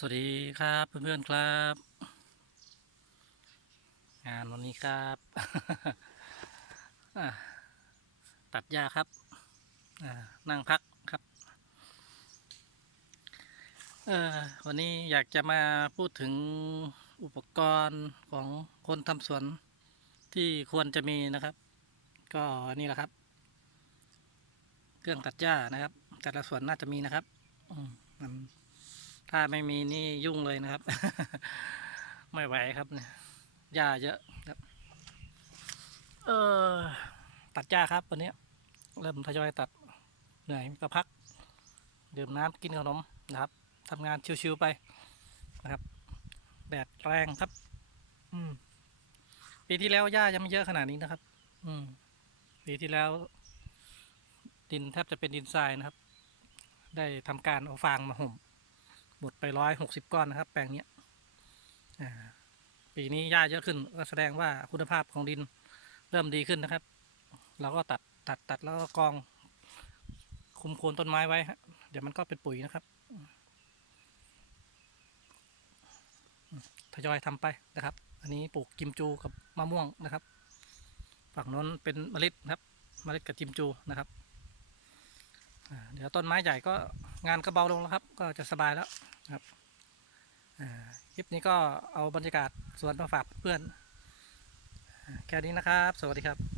สวัสดีครับเพื่อนๆครับ งานวันนี้ครับตัดหญ้าครับนั่งพักครับวันนี้อยากจะมาพูดถึงอุปกรณ์ของคนทำสวนที่ควรจะมีนะครับ ก็นี่แหละครับ เครื่องตัดหญ้านะครับ แต่ละสวนน่าจะมีนะครับอืมมัน ถ้าไม่มีนี่ยุ่งเลยนะครับ ไม่ไหวครับเนี่ยหญ้าเยอะครับ เออตัดหญ้าครับวันนี้เริ่มทยอยตัดเหนื่อยก็พักดื่มน้ำกินขนมนะครับทำงานชิวๆไปนะครับแดดแรงครับ อืม ปีที่แล้วหญ้ายังไม่เยอะขนาดนี้นะครับ อืม ปีที่แล้ว ดินแทบจะเป็นดินทรายนะครับ ได้ทำการเอาฟางมาห่ม หมดไปร้อยหกสิบก้อนนะครับ แปลงเนี้ยปีนี้หญ้าเยอะขึ้นก็แสดงว่าคุณภาพของดินเริ่มดีขึ้นนะครับ เราก็ตัดตัดตัดแล้วก็กอง คุมโคนต้นไม้ไว้ฮะเดี๋ยวมันก็เป็นปุ๋ยนะครับทยอยทำไปนะครับ อันนี้ปลูกกิมจูกับมะม่วงนะครับ ฝั่งโน้นเป็นเมล็ดนะครับ เมล็ดกับจิมจูนะครับ เดี๋ยวต้นไม้ใหญ่ก็งานก็เบาลงแล้วครับ ก็จะสบายแล้วครับคลิปนี้ก็เอาบรรยากาศสวนมาฝากเพื่อน แค่นี้นะครับ สวัสดีครับ